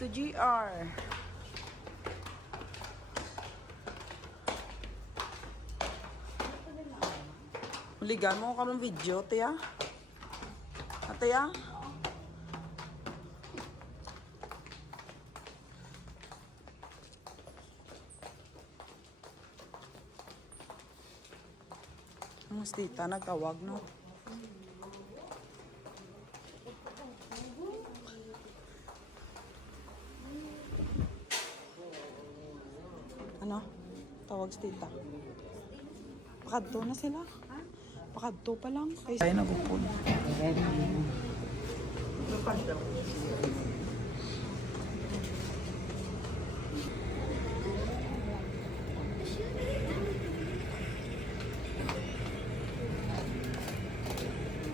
Tito GR. Ligan mo ka ng video, tiya. Tiya. Mas tita, nagtawag, no? Ano? Tawag si tita. Pakadto na sila. Pakadto pa lang. Kaya nagupon.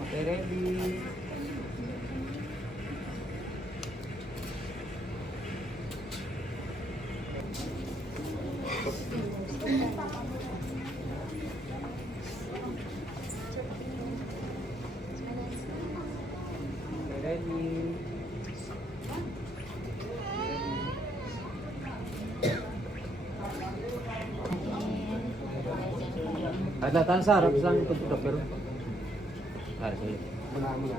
Okay, ready. Ready. Ada tan sa harap sang tutup pero. Harus saya. Mula.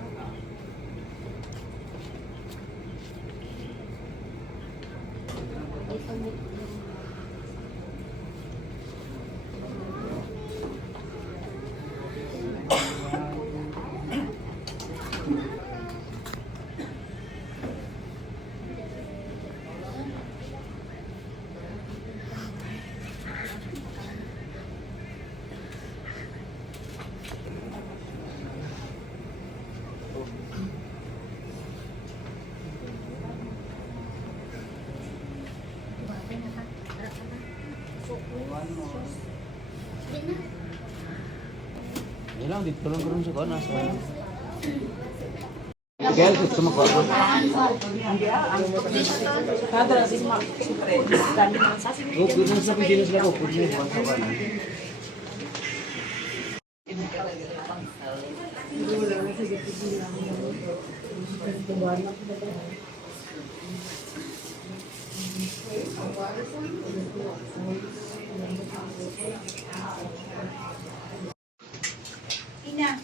Yan lang, dito lang ko sa kona. Kaya ito sa mga kona. Kada na si Mark. Dami naman sa sila. Okay, nang sa pidinas na ko. Pwede mo sa kona. Ina.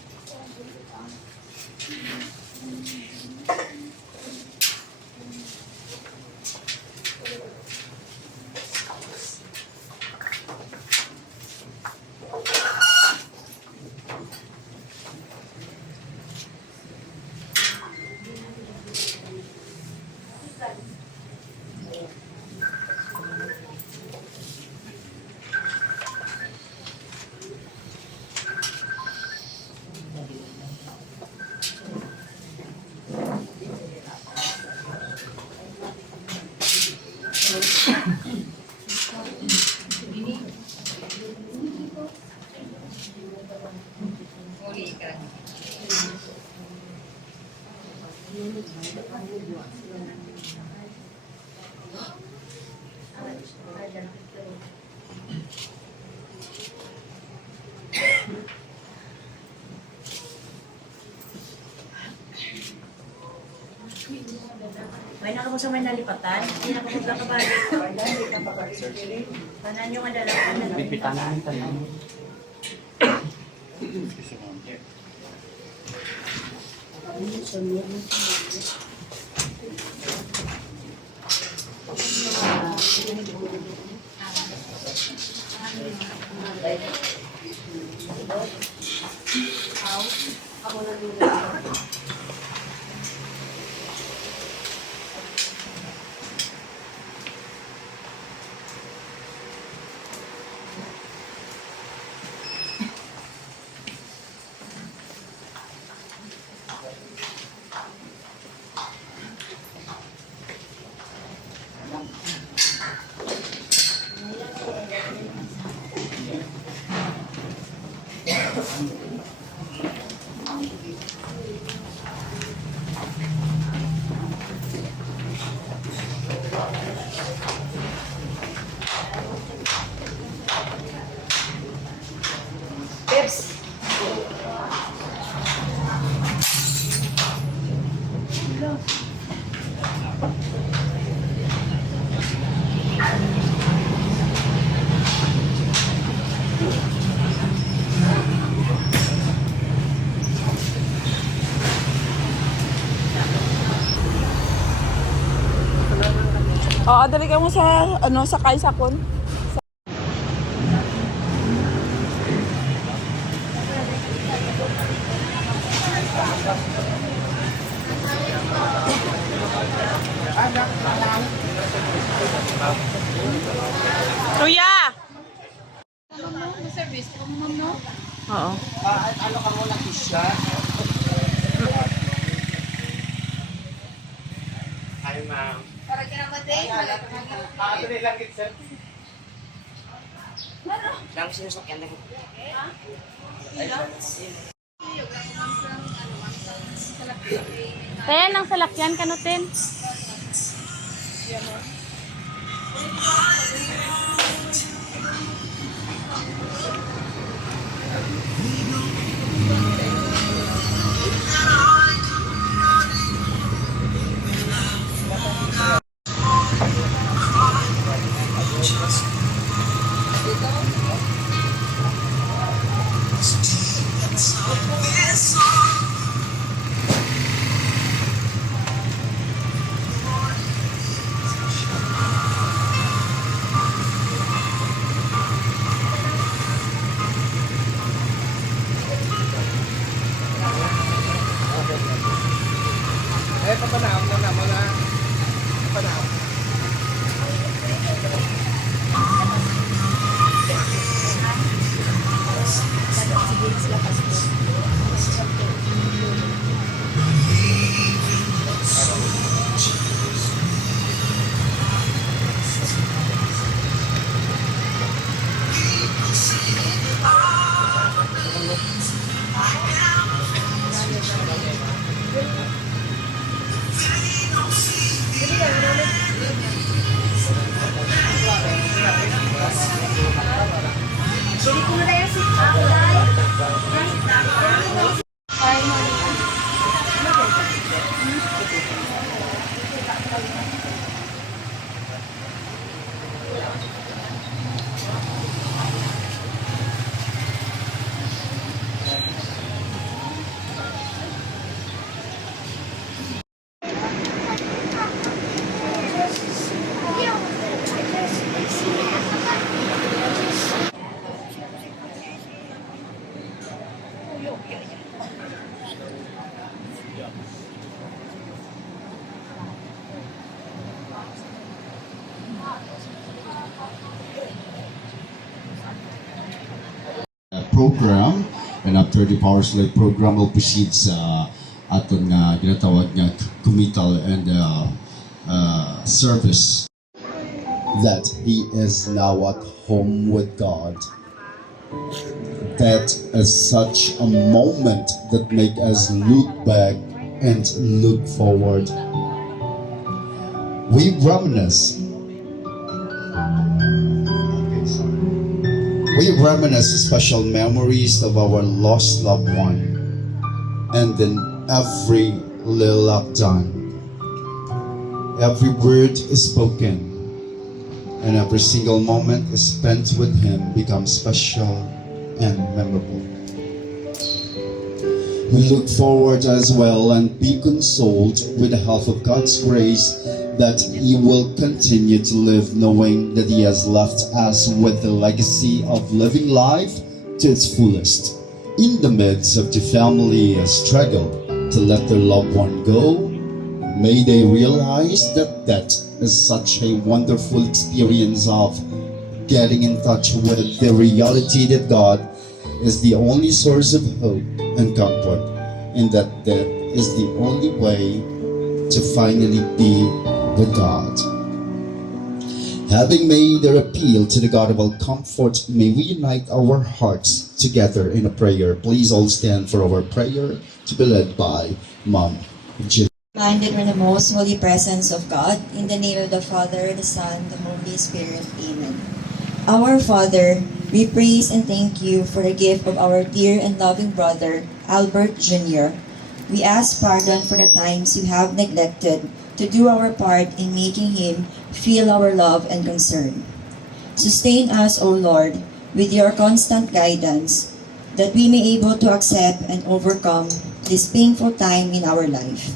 May nakapo sa may nalipatan, hindi nakapunta ka ba? Panan yung madala. Pipitan namin tanong. Ako na dito. Peps. Oo, dali ka mo sa, sa Kaisakon. Kuya! Service ko mo no? Oo. Ano ka muna, Kisha? Hi, ma'am. Para kinamatay. Dali lang, sir. Lang sinusakyan na ko. Kaya nang salakyan ka natin. Papanahon na mga papanahon. Program, and after the Power Slave program will proceed sa aton nga ginatawag nga committal and service. That he is now at home with God. That is such a moment that make us look back and look forward. We reminisce. We reminisce special memories of our lost loved one, and then every little act done, every word is spoken, and every single moment is spent with him becomes special and memorable. We look forward as well and be consoled with the help of God's grace that he will continue to live, knowing that he has left us with the legacy of living life to its fullest. In the midst of the family struggle to let their loved one go, may they realize that that is such a wonderful experience of getting in touch with the reality that God is the only source of hope and comfort, and that death is the only way to finally be with God. Having made their appeal to the God of all comfort, may we unite our hearts together in a prayer. Please all stand for our prayer to be led by Mom Jill. Minded in the most holy presence of God, in the name of the Father, the Son, the Holy Spirit. Amen. Our Father, we praise and thank you for the gift of our dear and loving brother, Albert Jr. We ask pardon for the times you have neglected to do our part in making him feel our love and concern. Sustain us, O Lord, with your constant guidance, that we may able to accept and overcome this painful time in our life.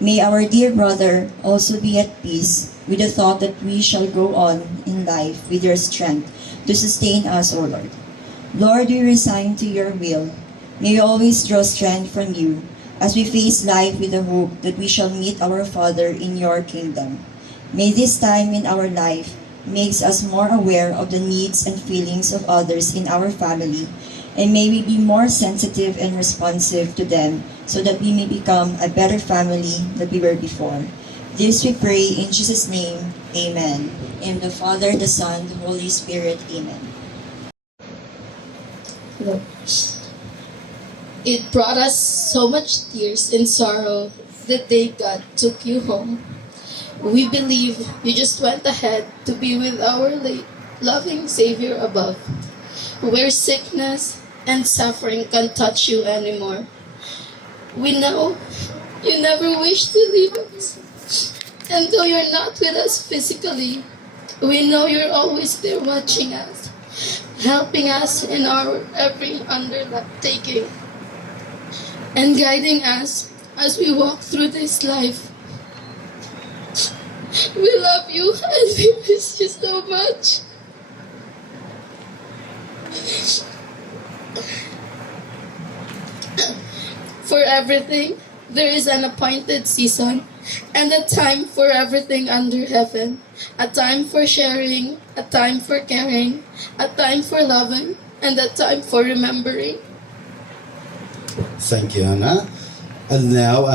May our dear brother also be at peace with the thought that we shall go on in life with your strength to sustain us, O Lord. Lord, we resign to your will. May we always draw strength from you as we face life with the hope that we shall meet our Father in your kingdom. May this time in our life makes us more aware of the needs and feelings of others in our family, and may we be more sensitive and responsive to them so that we may become a better family than we were before. This we pray in Jesus' name, amen. In the Father, the Son, the Holy Spirit, amen. It brought us so much tears and sorrow the day God took you home. We believe you just went ahead to be with our late, loving Savior above, where sickness and suffering can't touch you anymore. We know you never wish to leave us. And though you're not with us physically, we know you're always there watching us, helping us in our every undertaking, and guiding us as we walk through this life. We love you and we miss you so much. For everything, there is an appointed season and a time for everything under heaven. A time for sharing, a time for caring, a time for loving, and a time for remembering. Thank you, Hannah. And now,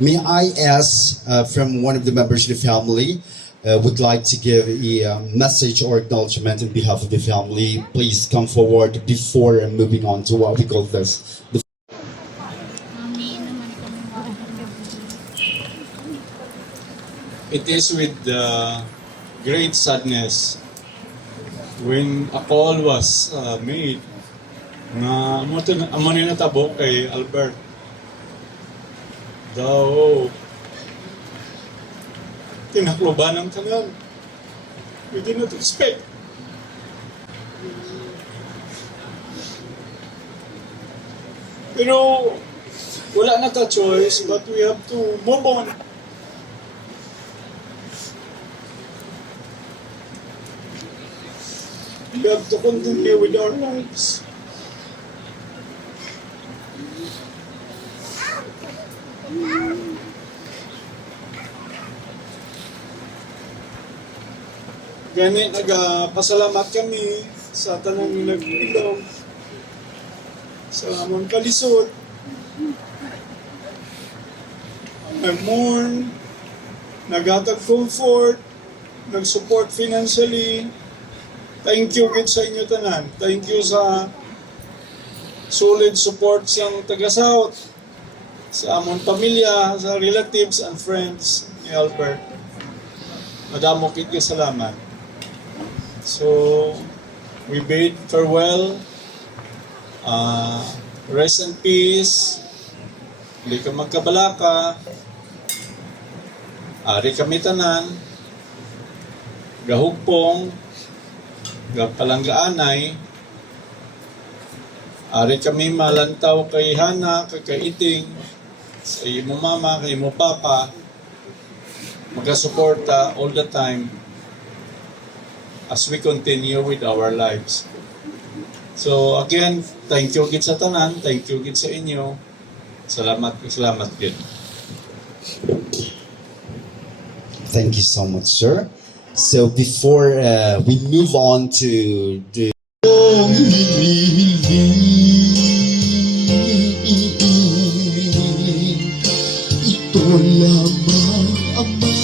may I ask from one of the members of the family would like to give a message or acknowledgement on behalf of the family. Please come forward before moving on to what we call this. It is with great sadness when a call was made na amo ni natabo kay Albert daw tinakloban ng tanan. We did not expect. Pero wala na ta choice but we have to move on. We have to continue with our lives. Gani nagpasalamat kami sa tanang nag-ilog, sa among kalisod, nag-mourn, naghatag comfort, nag-support financially. Thank you gid sa inyo tanan. Thank you sa solid support sa taga-South, sa among pamilya, sa relatives and friends ni Albert. Madamo kit salamat. So, we bid farewell. Rest in peace. Hindi ka magkabalaka. Ari kami tanan. Gahugpong. Gapalanggaanay. Ari kami malantaw kay Hana, kay Iting, sa imo mama, kay imo papa. Magasuporta all the time as we continue with our lives. So again, thank you gid sa tanan, thank you gid sa inyo. Salamat gid. Thank you so much, sir. So before we move on to the ito lamang Ama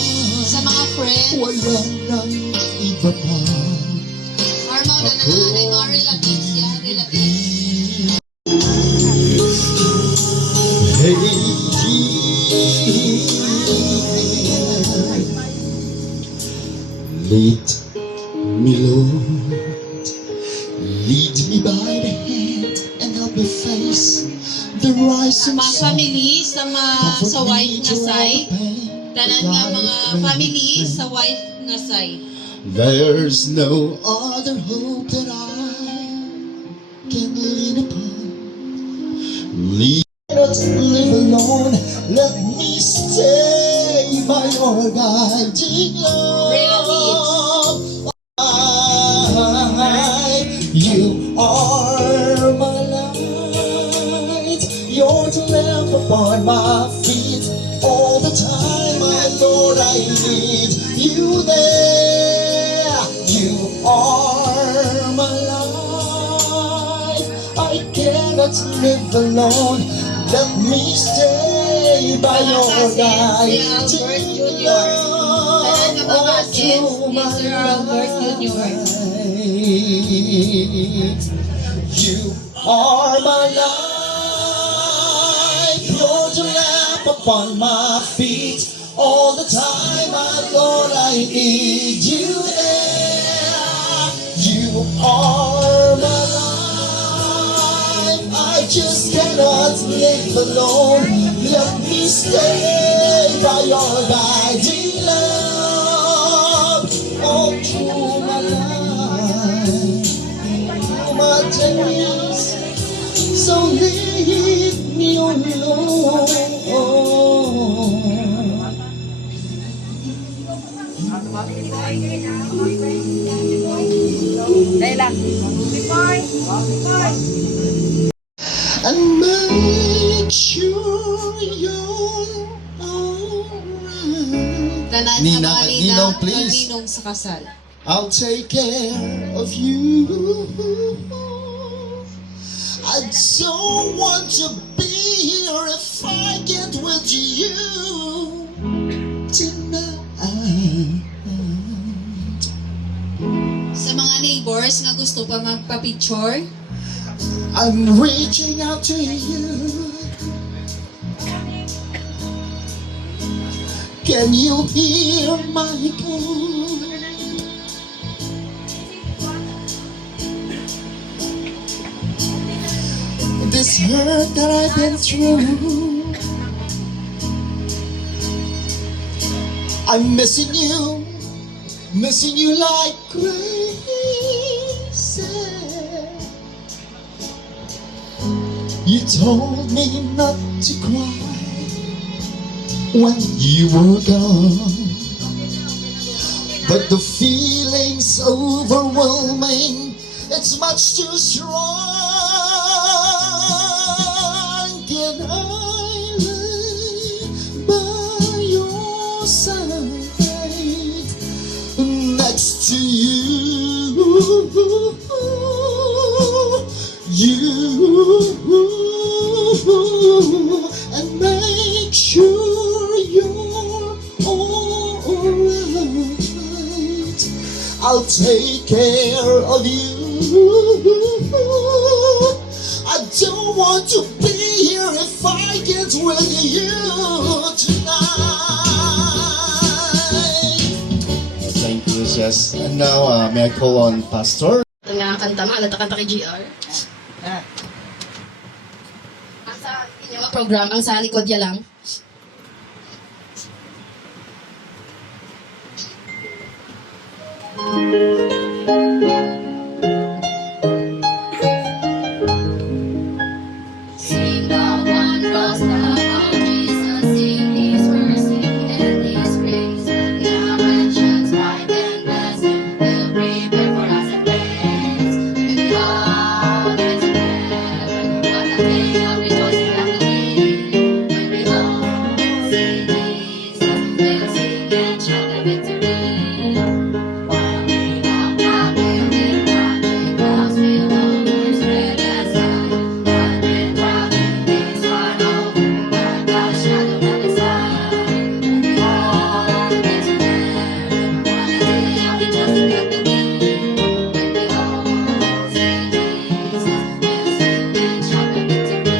Sa mga friends, wala nang iba pa Armao na naman ay mga relatives yan, relatives. Hey, lead me, Lord, lead me by the hand and help me face the rising Mga sun. family sa sa wife nga side, tanan nga mga family sa wife nga side. There's no other hope that I can lean upon. Lead not live alone, let me stay my own. your guiding love. You are my light. You're the lamp upon my feet. All the time, my Lord, I need you there. You are my life. I cannot live alone. Let me stay by your guiding love. All through my life. You are my life. You're the lamp upon my feet. All the time, my Lord, I need you there. You are my life. I just cannot live alone. Let me stay by your guiding love. All through my life, through my days. So leave me alone. And make sure you're alright. Tanan sa Nina, mga Ninong, please. magninong sa kasal. I'll take care of you. I don't want to be here if I get with you tonight. Sa mga neighbors nga gusto pa magpa-picture, I'm reaching out to you. Can you hear my call? This hurt that I've been through, I'm missing you like crazy. You told me not to cry when you were gone, but the feeling's overwhelming. It's much too strong. Can I lay by your side next to you? And make sure you're alright. I'll take care of you. I don't want to be here if I get with you tonight. Thank you, Jess. And now, may I call on Pastor? Ito nga ang kanta, mahalata kanta kay GR. Ang sa inyong program, ang sa likod ya lang. sing the wondrous love of Jesus, sing His mercy and His grace. The mansions bright and blessed will prepare for us in place. When we all get to heaven, what a day of rejoicing that will be. When we all see Jesus, we'll sing and shout the victory. While we walk out there with God, because we'll always spread the sun. But with traveling this one over, God, God's shadow by the sun. When we all get to heaven, what a day of rejoicing that will be. When we all see Jesus, we'll sing and shout the victory.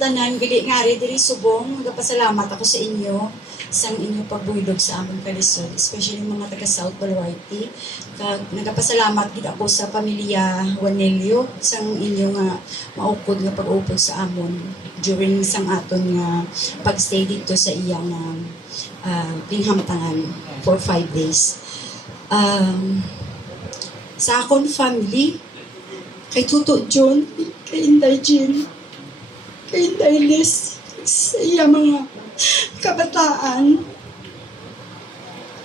tanan gali ngari diri subong, nagapasalamat ako sa inyo sang inyo pagbuyog sa among kalisod, especially mga taga South Baluarte. Kag nagapasalamat gid ako sa pamilya Juanelio sang inyo nga maukod nga pag-upod sa amon during sang aton nga pagstay dito sa iyang pinhamtangan for 5 days. Sa akon family, kay Tuto John, kay Inday Jean, kay Inday Liz, sa iya mga kabataan.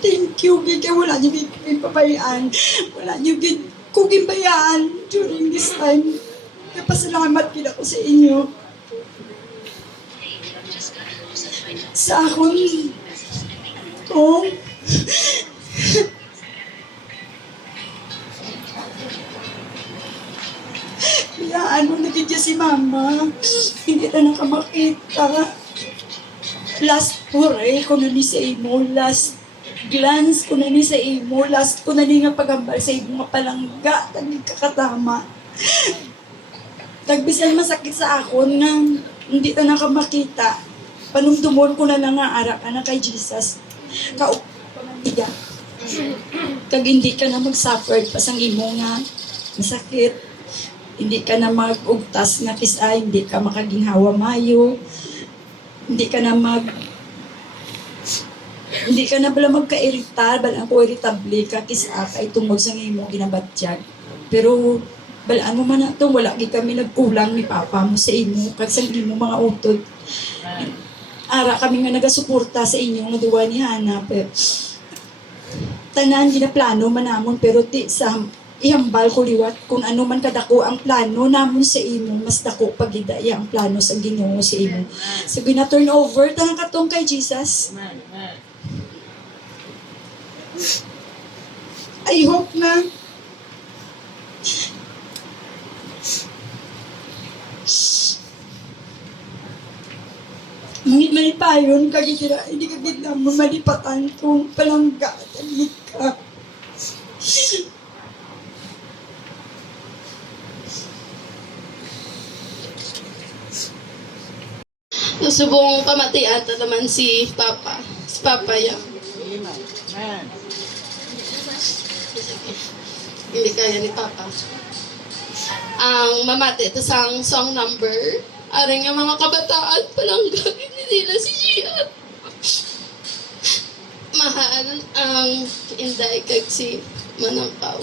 Thank you, gid kay wala niyo gid pabayaan. Wala niyo gid kugimbayaan during this time. Napasalamat gid ako sa inyo. Sa akong biyaan mo na gid si mama. Hindi na nakamakita. Last pure ko na ni sa imo, last glance ko na ni sa imo, last ko na ni nga pagambal sa imo nga palangga, tagig kakatama. Tagbisan masakit sa akon nga hindi ta nakamakita. Panumdumon ko na lang nga ara ka na kay Jesus. Kaupo ko na niya. Kag hindi ka na mag-suffer pa sang imo nga masakit. Hindi ka na mag-ugtas nga kisay, hindi ka makaginhawa mayo. Hindi ka na bala magka-irita, bala ako irritable ka, kisa kay tungod sa ngayon mo ginabatyag. Pero, balaan mo man na ito, wala kami nagkulang ni Papa mo sa inyo, kag sa mo mga utod. Ara kami nga nagasuporta sa inyo, nga duwa ni Hana, pero tanan, ginaplano man namon, pero sa ihambal ko liwat kung ano man kadako ang plano namon sa imo, mas dako pagidaya ang plano sa Ginoo sa imo. So gina-turn over tanang katong kay Jesus. I hope na may payon kagitira, hindi ka gid mo malipatan kung palangga talig ka. Subong pamatian ta naman si Papa. Si Papa yan. Hindi kaya ni Papa. Ang mamati, ito sang song number. Aring nga mga kabataan palang gagawin nila si Gian. Mahal ang Inday kag si Manangkaw.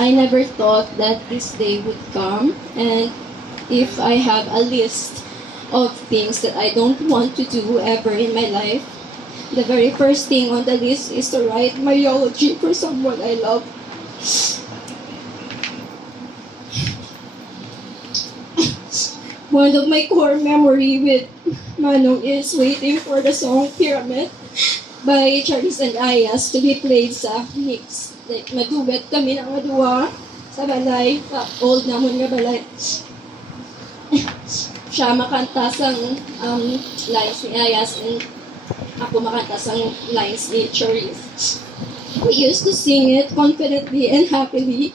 I never thought that this day would come, and if I have a list of things that I don't want to do ever in my life, the very first thing on the list is to write my eulogy for someone I love. One of my core memory with Manong is waiting for the song Pyramid by Charles and Ayas to be played sa mix. Like, maduet kami ng madua sa balay, old namon nga balay. Siya makanta sang lines ni Ayas and ako makanta sang lines ni Charles. We used to sing it confidently and happily.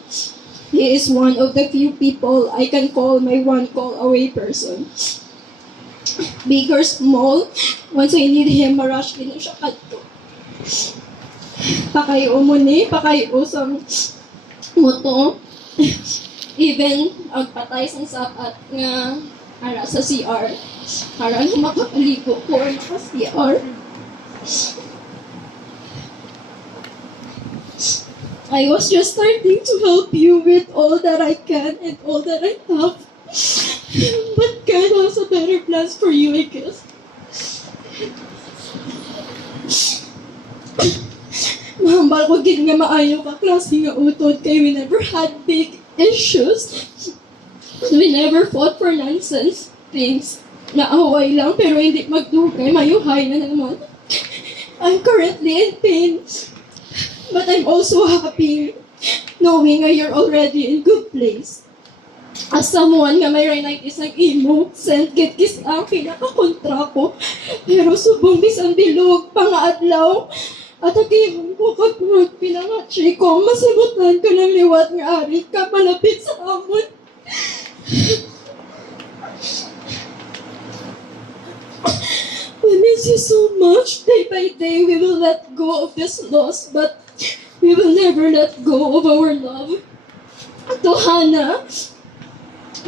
He is one of the few people I can call my one call away person. Big or small, once I need him, marush din siya kadto. Pakayo mo ni, pakayo sa moto. Even agpatay sang sapat nga ara sa CR. Para na makapaligo ko sa CR. I was just starting to help you with all that I can and all that I have. But has a better plans for you, I guess. Mahambal ko gid nga maayo ka klase nga utod kay we never had big issues. We never fought for nonsense things. Naaway lang pero hindi magdugay, mayuhay na naman. I'm currently in pain, but I'm also happy knowing nga you're already in good place. As someone nga may rhinitis ng imo, sent kit kis ang pinakakontra ko. Pero subong bisan bilog, pangaadlaw, at agihon ko kapag pinangatsi ko, masimutan ka ng liwat nga ari ka malapit sa amon. We miss you so much. Day by day, we will let go of this loss, but we will never let go of our love. To Hannah,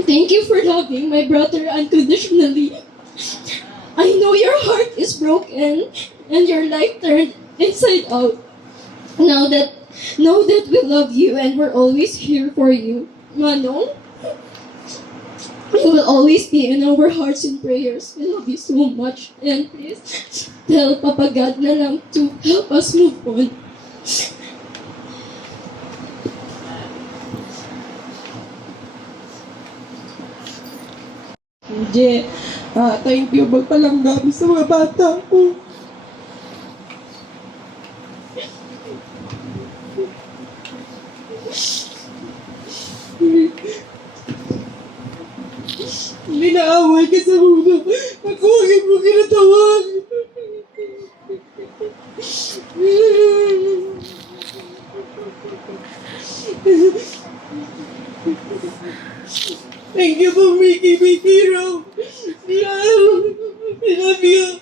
thank you for loving my brother unconditionally. I know your heart is broken and your life turned inside out. Know that we love you and we're always here for you. Manong, you will always be in our hearts and prayers. We love you so much. And please, tell Papa God na lang to help us move on. Hindi. Thank you. Magpalanggam sa mga bata ko. Hindi naaway ka sa mga. Ako ang mo kinatawag. Thank you for making me hero. I love you.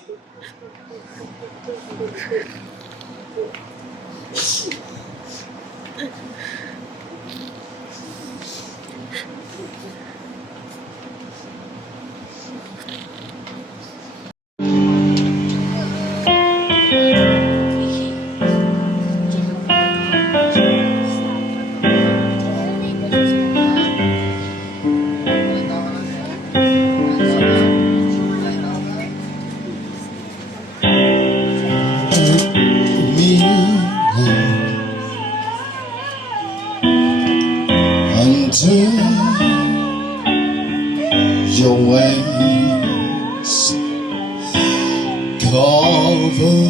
Me unto your ways, cover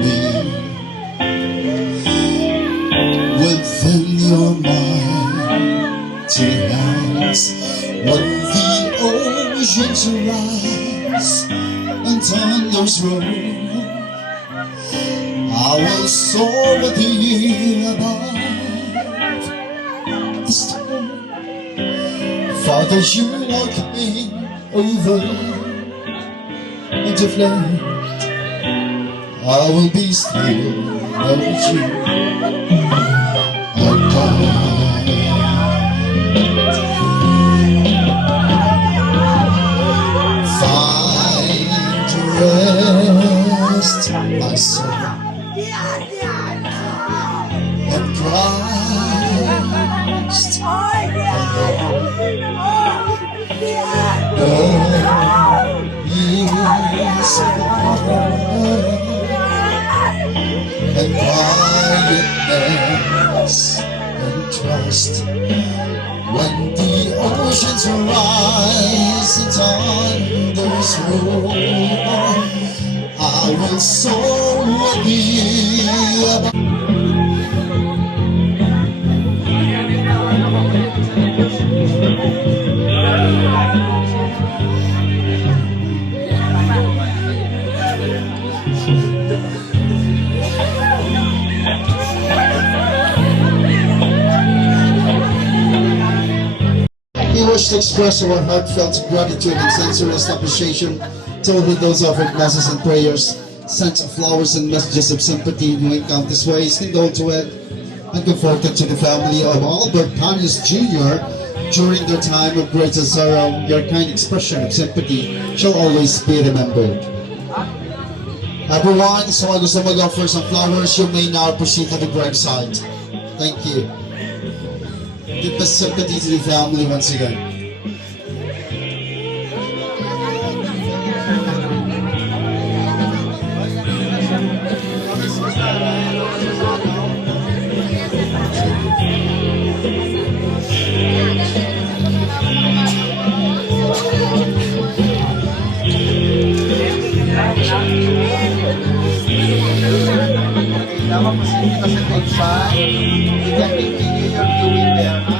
me within your mighty hands. When the oceans rise and thunders roll, I will soar with thee above the storm. Father, you are coming over into flood. I will be still, know you are God. Find rest, my soul, and Christ alone. Years and quietness and trust. When the oceans rise and thunders roll, I will soar with thee above. We wish to express our heartfelt gratitude and sincerest appreciation to all those offered masses and prayers, sent flowers and messages of sympathy in countless ways, condoled to it and comforted to the family of Albert Panis Jr. during their time of greatest sorrow. Your kind expression of sympathy shall always be remembered. Everyone, so I gusto mag-offer some flowers. You may now proceed to the graveside. Thank you. Give us sympathy to the family once again. kita sa Lakeside. You can continue your viewing there, ha?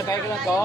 Sakay ka lang ko?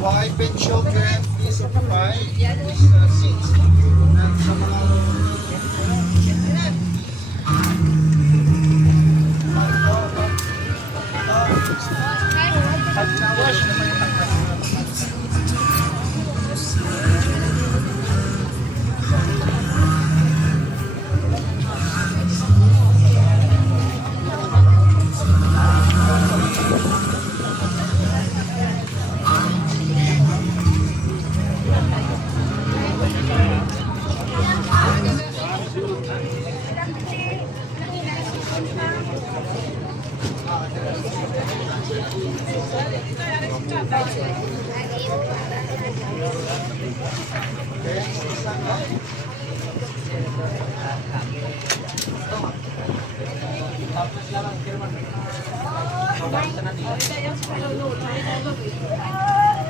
Wife and children, please occupy these seats.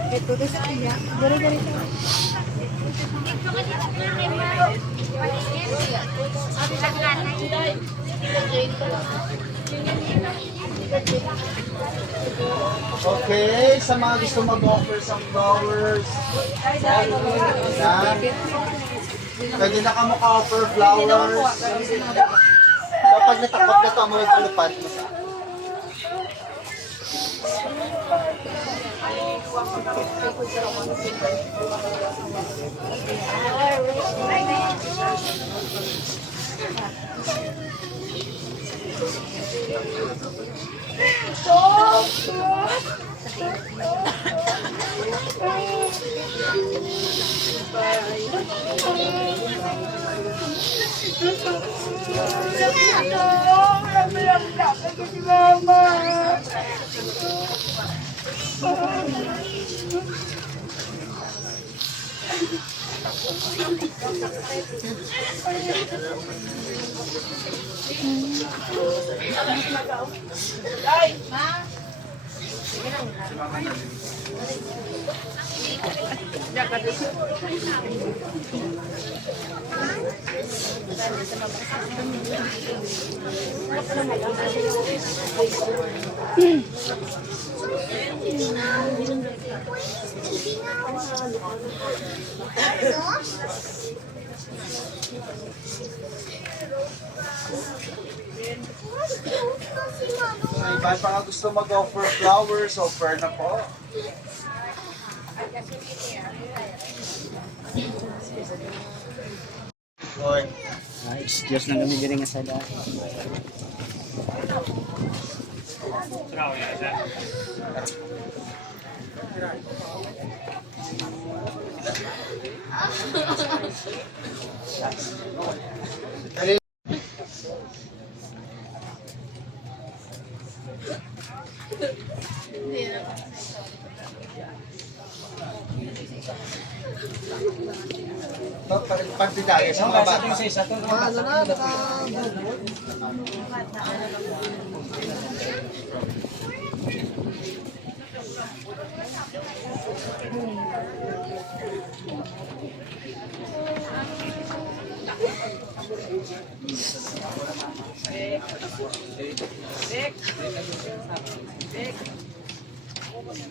And sa mga Okay, sa mga gusto mag-offer some flowers. Yan. Pwede na ka maka-offer flowers. Kapag natakot ka to, mo palupad mo sa. Bye. May iba pa nga gusto mag-offer flowers, offer na po. Boy. Excuse lang kami diri nga sa daan. Pagdidaya sa mga bata.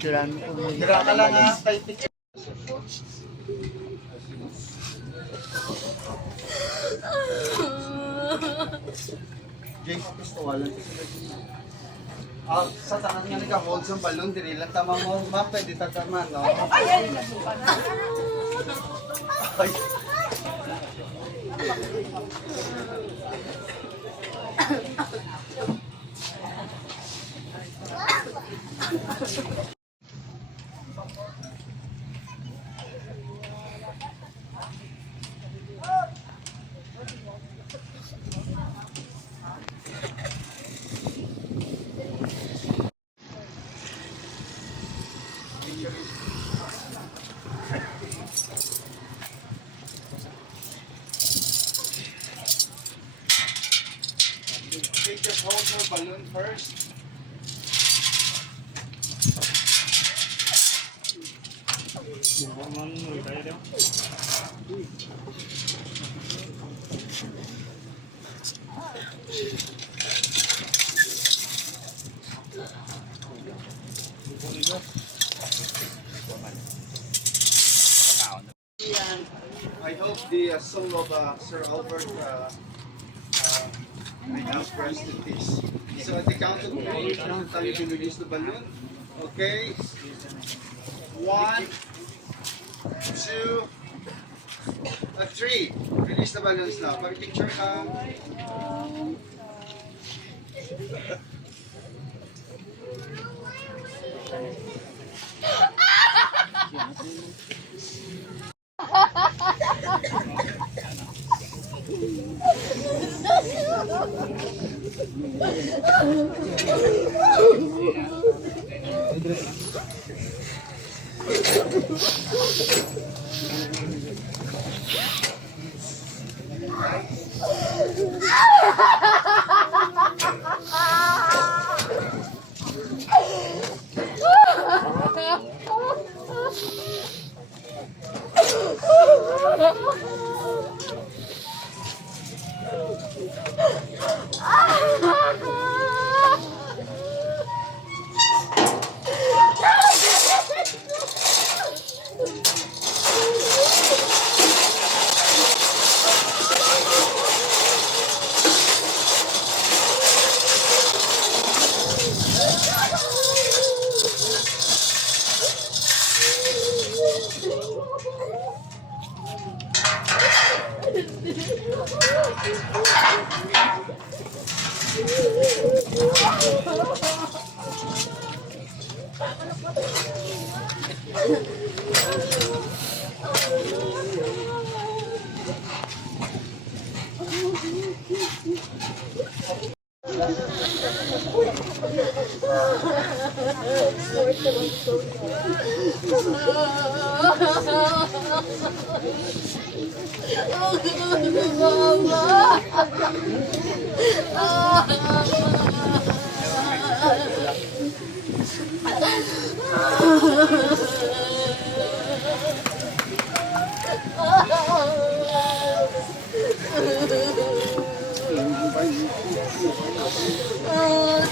Dira ka lang ha, kay picture. James, gusto wala. Sa tangan nga nag-hold sa balon, dili lang tama mo, ma, pwede tataman, no? Ay, take your hold your balloon first. I hope the soul of Sir Albert may have rest in peace. So at the count of three, tayo can release the balloon. Okay? 1, 2, 3. Release the balloons now. Pag-picture ka.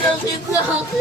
Sakit na ako.